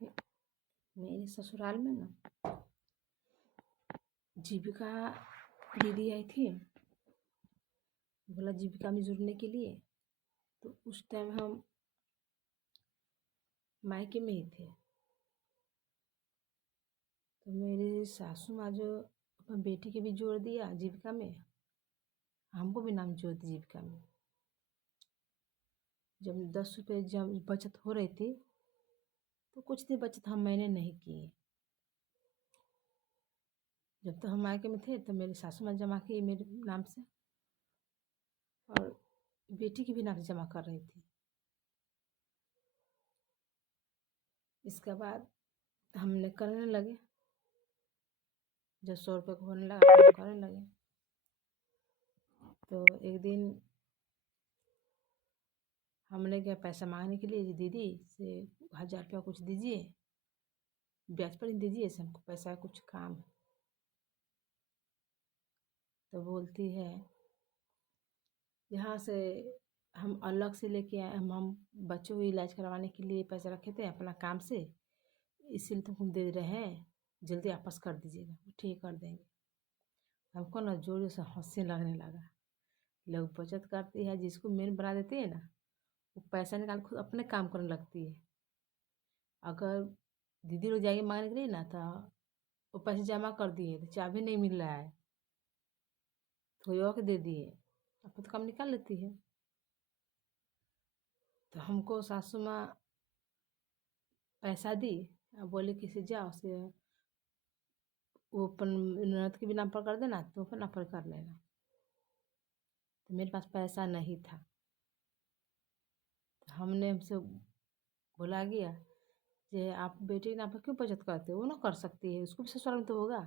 मेरे ससुराल में ना जीविका दीदी आई थी, बोला जीविका में जुड़ने के लिए। तो उस टाइम हम मायके में ही थे। तो मेरी सासू माँ जो अपनी बेटी के भी जोड़ दिया जीविका में, हमको भी नाम जोड़ दिया जीविका में। जब 10 रुपये जब बचत हो रही थी तो कुछ दिन बचत मैंने नहीं की। जब तो हम मायके में थे तो मेरी सासू माँ जमा की मेरे नाम से, और बेटी की भी नाम से जमा कर रही थी। इसके बाद हमने करने लगे, जब 100 रुपये को होने लगा तो हम करने लगे। तो एक दिन हमने क्या पैसा मांगने के लिए, दीदी से 1000 रुपया कुछ दीजिए, ब्याज पर ही दीजिए, से हमको पैसा है, कुछ काम है। तो बोलती है यहाँ से हम अलग से लेके आए, हम बच्चों को इलाज करवाने के लिए पैसा रखे थे अपना काम से, इसीलिए तुमको दे रहे हैं, जल्दी वापस कर दीजिएगा। ठीक कर देंगे। हमको ना जोर से हंसी लगने लगा। लोग बचत करती है, जिसको मेन बना देती है ना, वो पैसा निकाल खुद अपने काम करने लगती है। अगर दीदी लोग जाएगी मांगने के लिए ना, तो वो पैसे जमा कर दिए तो चाबी नहीं मिल रहा है, कोई और के दे दिए, अपना तो काम निकाल लेती है। तो हमको सासू माँ पैसा दी, अब बोले किसी जाओ से वो अपन ननद के भी नाम पर कर देना, तो अपन नाम पर कर लेना। तो मेरे पास पैसा नहीं था। तो हमने हमसे बोला गया कि आप बेटे के नाम पर क्यों बचत करते हो, वो ना कर सकती है, उसको भी ससुराल में तो होगा।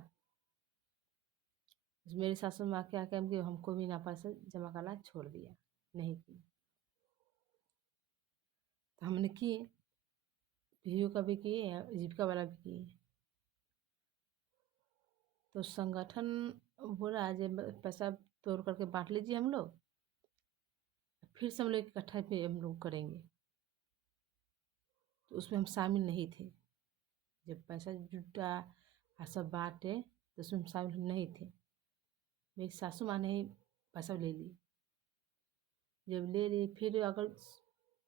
मेरी सासू माँ क्या कह कि हमको भी ना पैसा जमा करना छोड़ दिया, नहीं की। तो हमने किए, पीयू का भी किए, जीविका वाला भी किए। तो संगठन बोला जे पैसा तोड़ करके बांट लीजिए हम लोग, फिर से हम लोग इकट्ठा पे हम लोग करेंगे। तो उसमें हम शामिल नहीं थे। जब पैसा जुटा और सब बांटे तो उसमें हम शामिल नहीं थे। मेरी सासू माँ ने ही पैसा ले ली। जब ले ली, फिर अगर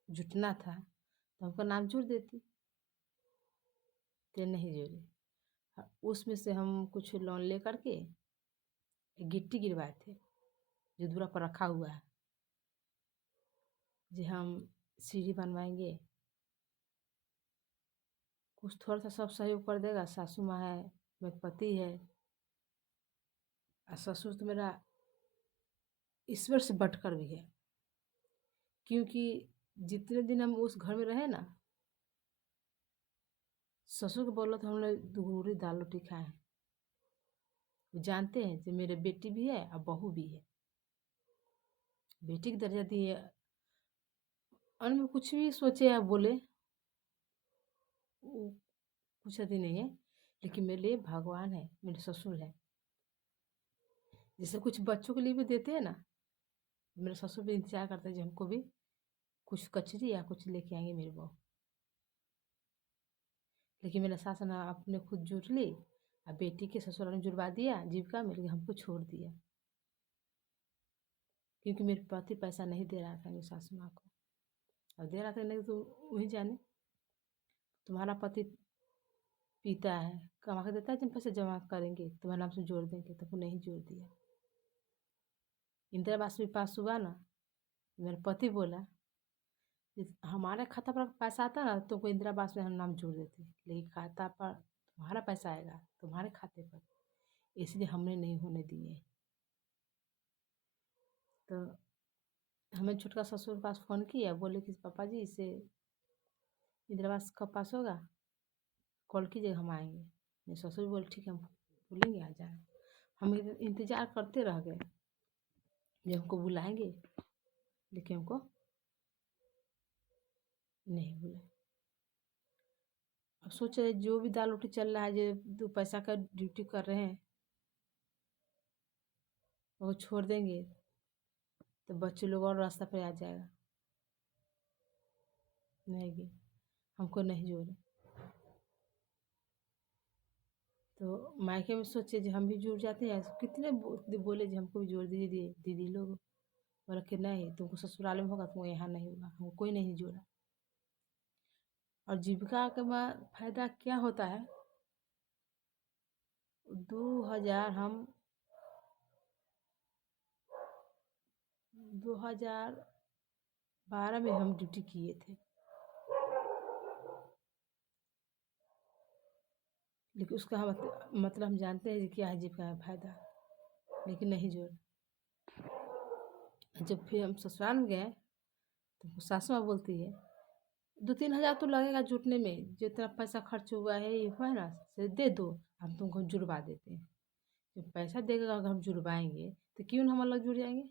जुटना था तो हमका नाम जोड़ देती, तो नहीं जोड़ी। उसमें से हम कुछ लोन ले करके गिट्टी गिरवाए थे, जो दूरा पर रखा हुआ है, जो हम सीढ़ी बनवाएंगे। कुछ थोड़ा सा सब सहयोग कर देगा, सासू माँ है, मेरे पति है, और ससुर तो मेरा ईश्वर से बढ़कर भी है। क्योंकि जितने दिन हम उस घर में रहे ना, ससुर को बोलो तो हम लोग दूरी दाल रोटी खाए हैं। वो जानते हैं कि मेरे बेटी भी है और बहू भी है। बेटी की दर्जा दी है, और में कुछ भी सोचे या बोले वो कुछ अति नहीं है, लेकिन मेरे लिए भगवान है, मेरे ससुर है। जैसे कुछ बच्चों के लिए भी देते हैं ना, मेरे ससुर भी इंतजार करते हैं जो हमको भी कुछ कचरी या कुछ लेके आएंगे मेरी बहू। लेकिन मेरा सास ना अपने खुद जुट ली, और बेटी के ससुराल में जुड़वा दिया जीविका में, लेकिन हमको छोड़ दिया। क्योंकि मेरे पति पैसा नहीं दे रहा था मेरी सासू माँ को, और दे रहा था नहीं तो वही जाने। तुम्हारा पति पीता है, कमा के देता है, जब पैसे जमा करेंगे तुम्हारे नाम से जोड़ देंगे, तो वो नहीं जोड़ दिया। इंदिरा आवास भी पास हुआ ना, मेरे पति बोला हमारे खाता पर पैसा आता ना तो कोई इंदिरा आवास में हम नाम जोड़ देते, लेकिन खाता पर तुम्हारा पैसा आएगा तुम्हारे खाते पर, इसलिए हमने नहीं होने दिए। तो हमें छोटका ससुर के पास फ़ोन किया, बोले कि पापा जी इसे इंदिरा आवास कब पास होगा, कॉल कीजिए, हम आएंगे। मेरे ससुर बोले ठीक है, हम बोलेंगे आ जाना। हम इंतज़ार करते रह गए जब हमको बुलाएंगे, लेकिन हमको नहीं बुलाए। अब सोचे जो भी दाल रोटी चल रहा है, जो 2 पैसा का ड्यूटी कर रहे हैं, वो छोड़ देंगे तो बच्चे लोग और रास्ता पे आ जाएगा। नहीं गए, हमको नहीं जोड़े। तो मायके में सोचे जो हम भी जुड़ जाते हैं, कितने बोले जो हमको भी जोड़ दीजिए दीदी लोग। बोला कि नहीं, तुमको ससुराल में होगा, तुमको यहाँ नहीं होगा, हमको कोई नहीं जोड़ा। और जीविका का फायदा क्या होता है, 2012 में हम ड्यूटी किए थे, लेकिन उसका मतलब हम जानते हैं कि क्या है जीविका में फायदा, लेकिन नहीं जोड़ा। जब फिर हम ससुराल में गए तो सासू माँ बोलती है 2-3 हज़ार तो लगेगा जुटने में, जितना पैसा खर्च हुआ है ये हुआ है ना, से दे दो, हम तुमको जुड़वा देते हैं। जब पैसा देगा अगर हम जुड़वाएंगे तो क्यों ना हम अलग जुड़ जाएंगे।